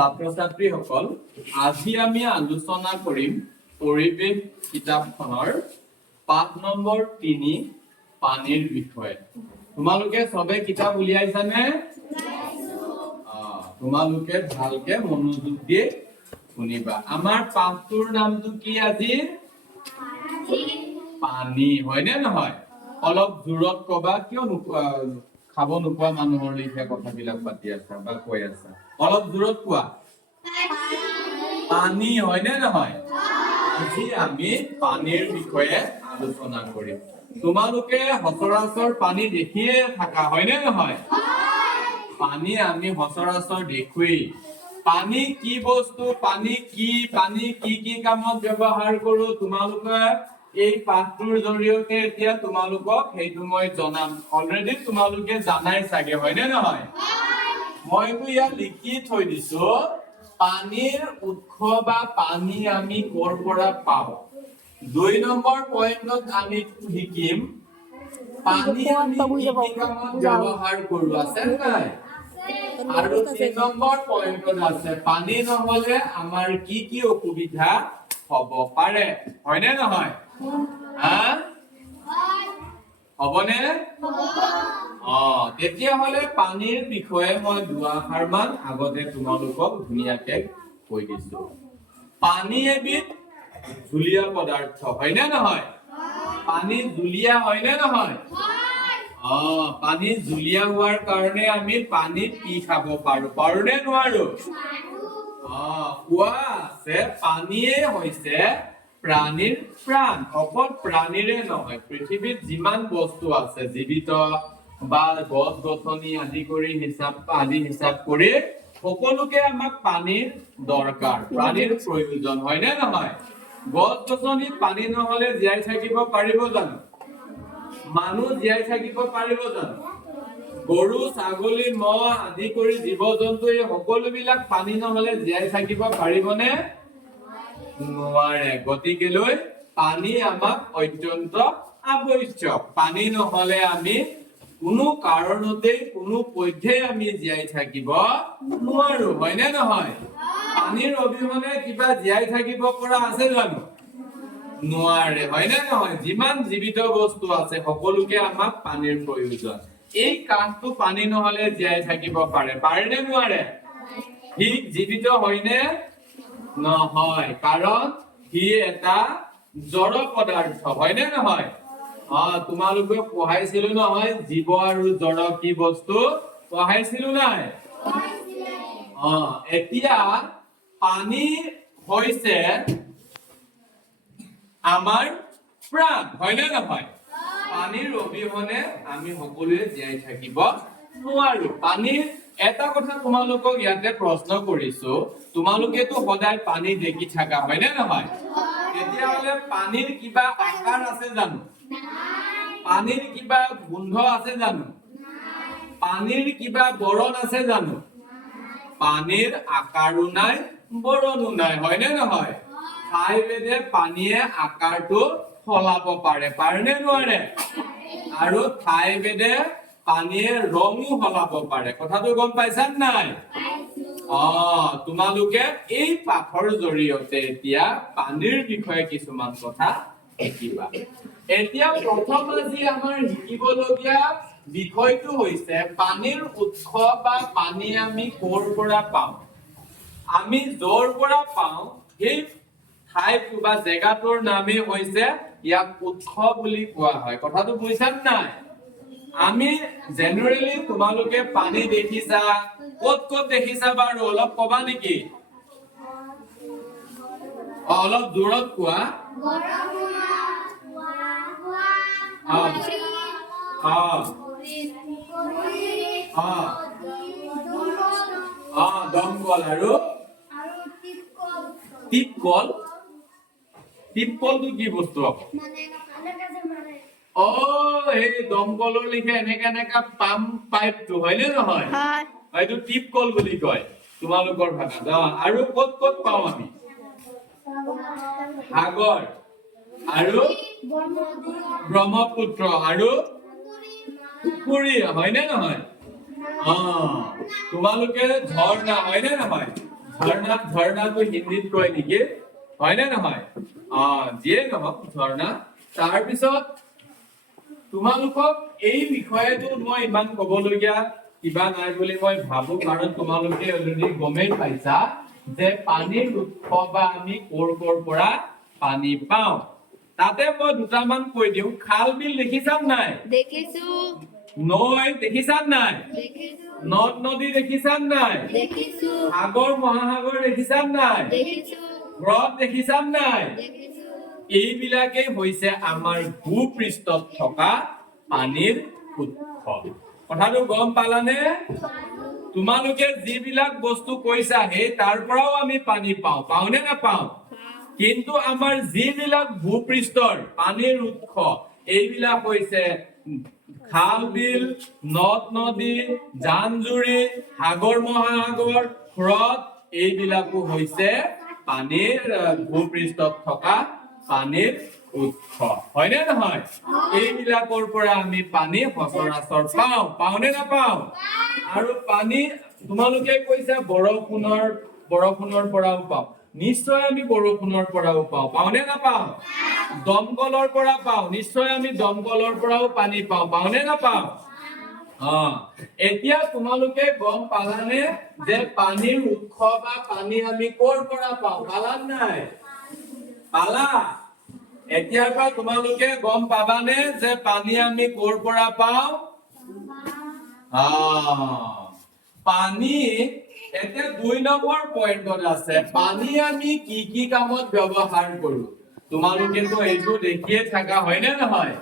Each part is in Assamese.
ছাত্ৰ-ছাত্ৰীসকল, আজি আমি আলোচনা কৰিম পৰিৱেশ কিতাপখনৰ পাঠ নম্বৰ 3 পানীৰ বিষয়ে। তোমালোকে সবে কিতাপ উলিয়াইছানে? তোমালোকে ভালকে মনোযোগ দি শুনিবা। আমাৰ পাঠটোৰ নামটো কি আজি? পানী, হয়নে নহয়? অলপ জোৰত কবা, কিয় খাব নোপোৱা মানুহৰ লিখে কথাবিলাক পাতি আছা বা কৈ আছা। অলপ জোৰত কোৱা। পানী, হয়নে নহয়? আজি আমি পানীৰ বিষয়ে আলোচনা কৰিম। তোমালোকে সচৰাচৰ পানী দেখিয়ে থাকা, হয়নে নহয়? পানী আমি সচৰাচৰ দেখোৱেই। পানী কি বস্তু, পানী কি কামত ব্যৱহাৰ কৰো, তোমালোকে এই পাঠটোৰ জৰিয়তে এতিয়া তোমালোকক সেইটো মই জনাম। অলৰেডি তোমালোকে জানাই চাগে, হয়নে নহয়? মইতো ইয়াত লিখি থৈ দিছো, পানীৰ উৎস বা পানী আমি ক'ৰ পৰা পাওঁ। 2 নম্বৰ পইণ্টত আমি শিকিম পানী আমি কি কামত ব্যৱহাৰ কৰো, আছে নাই? আৰু 3 নম্বৰ পইণ্টত আছে পানী নহলে আমাৰ কি অসুবিধা হ'ব পাৰে, হয়নে নহয়? হ'বনে? তেতিয়াহলে পানীৰ বিষয়ে মই দুআষাৰমান আগতে তোমালোকক ধুনীয়াকে কৈ দিছো। পানী এবিধ জুলীয়া পদাৰ্থ, হয়নে নহয়? পানী জুলীয়া, হয়নে নহয়? পানী জুলীয়া হোৱাৰ কাৰণে আমি পানীত কি খাব পাৰো, পাৰোনে নোৱাৰো? কোৱা আছে পানীয়ে হৈছে প্ৰাণীৰ প্ৰাণ। অকল প্ৰাণীৰে নহয়, পৃথিৱীত যিমান বস্তু আছে জীৱিত বা গছ গছনি আদি হিচাপ কৰি সকলোকে আমাক পানীৰ দৰকাৰ, পানীৰ প্ৰয়োজন, হয়নে নহয়? গছ গছনি পানী নহলে জীয়াই থাকিব পাৰিব জানো? মানুহ জীয়াই থাকিব পাৰিব জানো? গৰু ছাগলী মহ আদি কৰি জীৱ জন্তু এই সকলোবিলাক পানী নহলে জীয়াই থাকিব পাৰিবনে? নোৱাৰে। গতিকেলৈ পানী আমাক অত্যন্ত আৱশ্যক। পানী নহলে আমি কোনো কাৰণতে কোনো পধ্যে আমি জীয়াই থাকিব নোৱাৰো, হয়নে নহয়? পানীৰ অবিহনে কিবা জীয়াই থাকিব পৰা আছে জানো? নোৱাৰে, হয়নে নহয়? যিমান জীৱিত বস্তু আছে সকলোকে আমাক পানীৰ প্ৰয়োজন। এই কাঠটো পানী নহলে জীয়াই থাকিব পাৰেনে নোৱাৰে? সি জীৱিত হয়নে? নহয়, কাৰণ সি এটা জড় পদাৰ্থ, হয়নে নহয়? তোমালোকে পঢ়াইছিলো নহয় জীৱ আৰু জড় কি বস্তু, পঢ়াইছিলো নাই? এতিয়া পানী হৈছে আমাৰ প্ৰাণ, হয়নে নহয়? পানীৰ অবিহনে আমি সকলোৱে জীয়াই থাকিব নোৱাৰো। পানীৰ এটা কথা তোমালোকক ইয়াতে প্ৰশ্ন কৰিছো, তোমালোকেতো সদায় পানী দেখি থাকা, হয়নে নহয়? তেতিয়াহলে পানীৰ কিবা আকাৰ আছে জানো? পানীৰ কিবা গোন্ধ আছে জানো? পানীৰ কিবা বৰণ আছে জানো? পানীৰ আকাৰো নাই, বৰণো নাই, হয়নে নহয়? ঠাই ভেদে পানীয়ে আকাৰটো সলাব পাৰেনে নোৱাৰে? আৰু ঠাই ভেদে পানীয়ে ৰঙো সলাব পাৰে। কথাটো গম পাইছা নাই? তোমালোকে এই পাঠৰ জৰিয়তে এতিয়া পানীৰ বিষয়ে কিছুমান কথা শিকিবা। এতিয়া প্ৰথম আজি আমাৰ শিকিবলগীয়া বিষয়টো হৈছে পানীৰ উৎস বা পানী আমি ক'ৰ পৰা পাওঁ। আমি য'ৰ পৰা পাওঁ সেই ঠাইটো বা জেগাটোৰ নামেই হৈছে ইয়াক উৎস বুলি কোৱা হয়। কথাটো বুজিছা নাই? আমি জেনেৰেলি তোমালোকে পানী দেখিছা, ক'ত দেখিছা বাৰু অলপ কবা নেকি? অলপ দূৰত কোৱা। দমকল আৰু টিপকল। টিপকলটো কি বস্তু? এই দমকলৰ লিখে এনেকা পাম্প পাইপটো, হয়নে নহয়? এইটো টিপকল বুলি কয় তোমালোকৰ ভাষাত। আৰু ক'ত পাওঁ আমি? সাগৰ আৰু ব্ৰহ্মপুত্ৰ আৰু পুখুৰী, হয়নে নহয়? তোমালোকে ঝৰ্ণা, হয়নে নহয়? ঝৰ্ণাটো হিন্দীত কয় নেকি হয় নে নহয় যিয়ে নহওক ঝৰ্ণা তাৰপিছত তোমালোকক এই বিষয়টো মই ইমান ক'বলগীয়া কিবা নাই বুলি মই ভাবো কাৰণ তোমালোকে অলৰেডি গমেই পাইছা যে পানীৰ উৎস বা আমি ক'ৰ পৰা পানী পাওঁ তাতে মই দুটামান কৈ দিওঁ খাল বিল দেখিছা নাই দেখিছো নৈ দেখিছা নাই দেখিছো নদ নদী দেখিছা নাই দেখিছো সাগৰ মহাসাগৰ দেখিছা নাই দেখিছো হ্ৰদ দেখিছা নাই দেখিছো এইবিলাকেই হৈছে আমাৰ ভূপৃষ্ঠত থকা পানীৰ উৎস কথাটো গম পালানে তোমালোকে যিবিলাক বস্তু কৈছা সেই তাৰ পৰাও আমি পানী পাওঁ নে নাপাওঁ কিন্তু আমাৰ যিবিলাক ভূপৃষ্ঠৰ পানীৰ উৎস এইবিলাক হৈছে খাল বিল নদ নদী জান-জুৰি সাগৰ মহাসাগৰ হ্ৰদ এইবিলাকো হৈছে পানীৰ ভূপৃষ্ঠত থকা পানীৰ উৎস হয়নে নহয় এইবিলাকৰ পৰা আমি পানী সচৰাচৰ পাওঁ নে নাপাওঁ আৰু পানী তোমালোকে কৈছা বৰষুণৰ পৰাও পাওঁ নিশ্চয় আমি বৰষুণৰ পৰাও পাওঁ নে নাপাওঁ দমকলৰ পৰা পাওঁ নিশ্চয় আমি দমকলৰ পৰাও পানী পাওঁ নে নাপাওঁ এতিয়া তোমালোকে গম পালানে যে পানীৰ উৎস বা পানী আমি ক'ৰ পৰা পাওঁ পালা নাই পালা এতিয়াৰ পৰা তোমালোকে গম পাবানে যে পানী আমি ক'ৰ পৰা পাওঁ পানী এতিয়া 2 নম্বৰ পইণ্টত আছে পানী আমি কি কামত ব্যৱহাৰ কৰো তোমালোকেতো এইটো দেখিয়ে থাকা হয় নে নহয়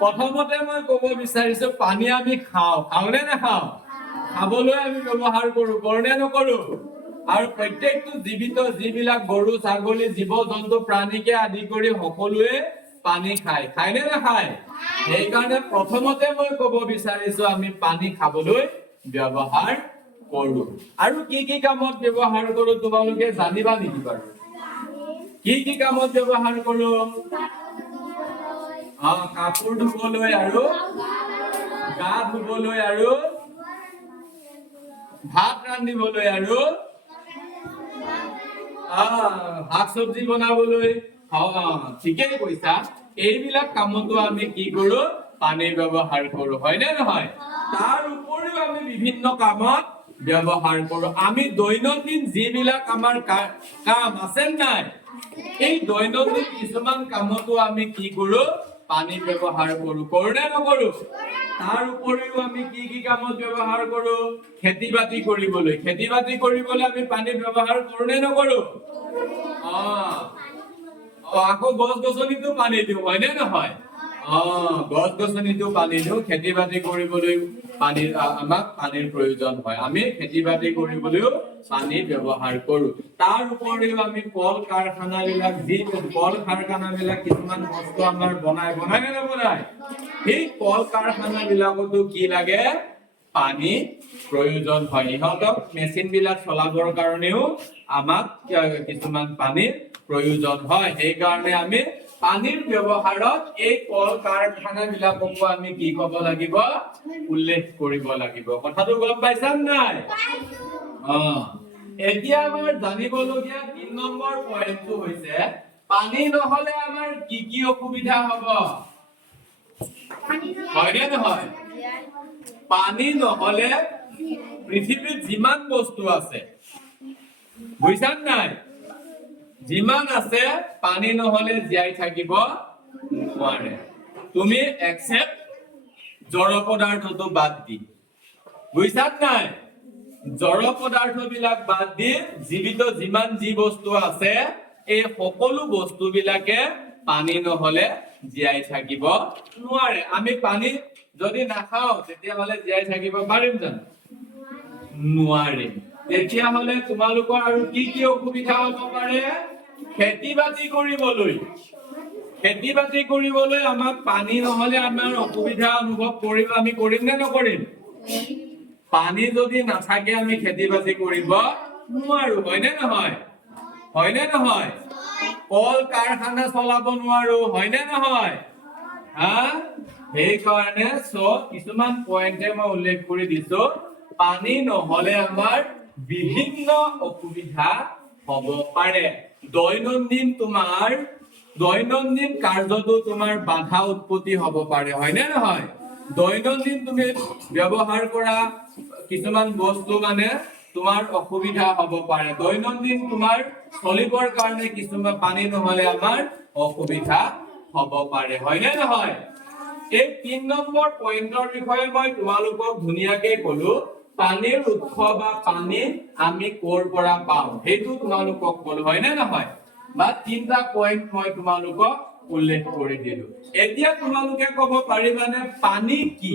প্ৰথমতে মই ক'ব বিচাৰিছো পানী আমি খাওঁ নে নাখাওঁ খাবলৈ আমি ব্যৱহাৰ কৰো নে নকৰো আৰু প্ৰত্যেকটো জীৱিত যিবিলাক গৰু ছাগলী জীৱ জন্তু প্ৰাণীকে আদি কৰি সকলোৱে পানী খায় নে নাখায় সেইকাৰণে প্ৰথমতে মই ক'ব বিচাৰিছো আমি পানী খাবলৈ ব্যৱহাৰ কৰো আৰু কি কামত ব্যৱহাৰ কৰো তোমালোকে জানিবা নেকি বাৰু কি কামত ব্যৱহাৰ কৰো কাপোৰ ধুবলৈ আৰু গা ধুবলৈ আৰু ভাত ৰান্ধিবলৈ আৰু শাক চব্জি বনাবলৈ ঠিকেই কৈছা এইবিলাক কামতো আমি কি কৰো পানী ব্যৱহাৰ কৰো হয় নে নহয় তাৰ উপৰিও আমি বিভিন্ন কামত ব্যৱহাৰ কৰো আমি দৈনন্দিন যিবিলাক আমাৰ কাম আছে নাই এই দৈনন্দিন কিছুমান কামতো আমি কি কৰো পানী ব্যৱহাৰ কৰো নে নকৰো তাৰ উপৰিও আমি কি কামত ব্যৱহাৰ কৰো খেতি বাতি কৰিবলৈ আমি পানী ব্যৱহাৰ কৰো নে নকৰো আকৌ গছ গছনিতো পানী দিওঁ হয় নে নহয় গছ গছনিতো পানী দিওঁ খেতি বাতি কৰিবলৈ পানীৰ আমাক পানীৰ প্ৰয়োজন হয় আমি খেতি বাতি কৰিবলৈও পানী ব্যৱহাৰ কৰো তাৰ উপৰিও আমি কল কাৰখানা বিলাক কিছুমান বস্তু আমাৰ বনাই নে নবনাই সেই কল কাৰখানা বিলাকতো কি লাগে পানী প্ৰয়োজন হয় ইহঁতক মেচিন বিলাক চলাবৰ কাৰণেও আমাক কিছুমান পানীৰ প্ৰয়োজন হয় সেইকাৰণে আমি পানীৰ ব্যৱহাৰত এই কল কাৰখানা বিলাককো আমি কি ক'ব লাগিব উল্লেখ কৰিব লাগিব কথাটো গম পাইছা নাই এতিয়া আমাৰ জানিবলগীয়া 3 নম্বৰ পইণ্টটো হৈছে পানী নহলে আমাৰ কি অসুবিধা হ'ব হয়নে নহয় পানী নহলে পৃথিৱীত যিমান বস্তু আছে বুজিছা নাই যিমান আছে পানী নহলে জীয়াই থাকিব নোৱাৰে তুমি একচেপ্ট জড় পদাৰ্থটো বাদ দি বুজিছা নাই জড় পদাৰ্থ বিলাক বাদ দি জীৱিত যিমান যি বস্তু আছে এই সকলো বস্তু বিলাকে পানী নহলে জীয়াই থাকিব নোৱাৰে আমি পানী যদি নাখাও তেতিয়াহলে জীয়াই থাকিব পাৰিম জানো নোৱাৰিম তেতিয়াহলে তোমালোকৰ আৰু কি অসুবিধা হ'ব পাৰে খেতি বাতি কৰিবলৈ আমাক পানী নহলে আমাৰ অসুবিধা অনুভৱ আমি কৰিম নে নকৰিম পানী যদি নাথাকে আমি খেতি বাতি কৰিব নোৱাৰো হয়নে নহয় কল কাৰখানা চলাব নোৱাৰো হয়নে নহয় সেইকাৰণে কিছুমান পইণ্টে মই উল্লেখ কৰি দিছো পানী নহলে আমাৰ বিভিন্ন অসুবিধা হ'ব পাৰে দৈনন্দিন কাৰ্যতো তোমাৰ বাধা উৎপত্তি হ'ব পাৰে হয় নে নহয় দৈনন্দিন তুমি ব্যৱহাৰ কৰা কিছুমান বস্তু মানে তোমাৰ অসুবিধা হ'ব পাৰে দৈনন্দিন তোমাৰ চলিবৰ কাৰণে কিছুমান পানী নহলে আমাৰ অসুবিধা হ'ব পাৰে হয় নে নহয় এই 3 নম্বৰ পইণ্টৰ বিষয়ে মই তোমালোকক ধুনীয়াকে ক'লো পানীৰ উৎস বা পানী আমি ক'ৰ পৰা পাওঁ সেইটো তোমালোকক ক'লো হয় নে নহয় বা তিনটা পইণ্ট মই তোমালোকক উল্লেখ কৰি দিলো এতিয়া তোমালোকে ক'ব পাৰিবানে পানী কি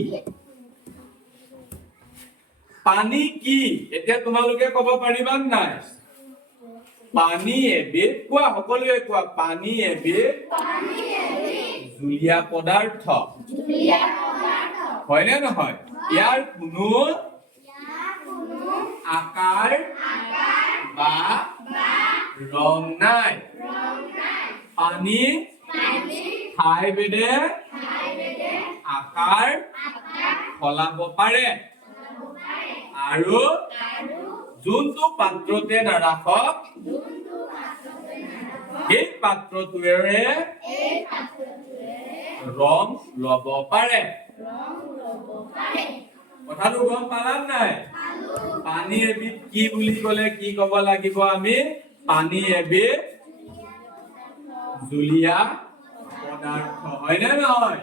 এতিয়া তোমালোকে ক'ব পাৰিবা নাই পানী এবিধ কোৱা সকলোৱে কোৱা পানী এবিধ জুলীয়া পদাৰ্থ হয় নে নহয় ইয়াৰ কোনো আকাৰ বা ৰং নাই পানী ঠাই ভেদে আকাৰ সলাব পাৰে আৰু যোনটো পাত্ৰতে নাৰাখক সেই পাত্ৰটোৰে ৰং ল'ব পাৰে কথাটো গম পালা নাই পানী এবিধ কি বুলি ক'লে কি ক'ব লাগিব আমি পানী এবিধ জুলীয়া পদাৰ্থ হয় নে নহয়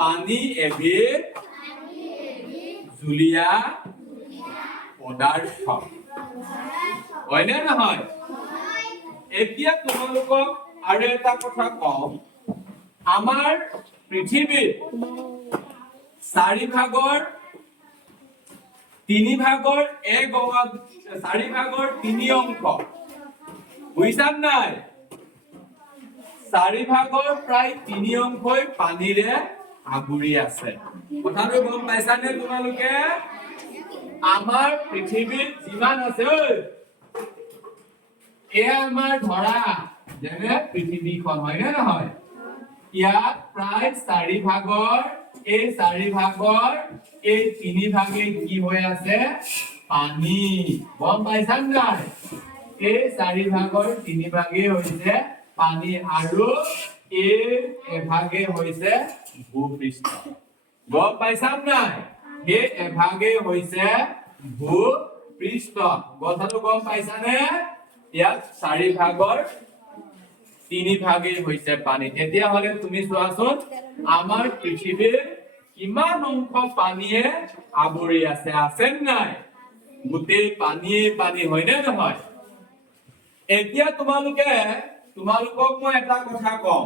পানী এবিধ জুলীয়া পদাৰ্থ হয় নে নহয় এতিয়া তোমালোকক আৰু এটা কথা কওঁ আমাৰ পৃথিৱীত 4 ভাগৰ 3 অংশ বুজিছা নাই 4 ভাগৰ প্ৰায় 3 অংশই পানীৰে আগুৰি আছে কথাটো গম পাইছানে তোমালোকে আমাৰ পৃথিৱীত যিমান আছে এয়া আমাৰ ধৰা যেনে পৃথিৱীখন হয় নে নহয় ইয়াত প্ৰায় 4 ভাগৰ এই 4 ভাগৰ এই 3 ভাগে কি হৈ আছে পানী গম পাইছা নাই এই 4 ভাগৰ 3 ভাগে হৈছে পানী আৰু এই এভাগে হৈছে ভূপৃষ্ঠ গম পাইছা নাই এই এভাগে হৈছে ভূপৃষ্ঠ কথাটো গম পাইছানে ইয়াত 4 ভাগৰ 3 ভাগে হৈছে পানী তেতিয়াহ'লে তুমি চোৱাচোন আমাৰ পৃথিৱীৰ কিমান অংশ পানীয়ে আৱৰি আছে নাই গোটেই পানী হয় নে নহয় এতিয়া তোমালোকক মই এটা কথা কওঁ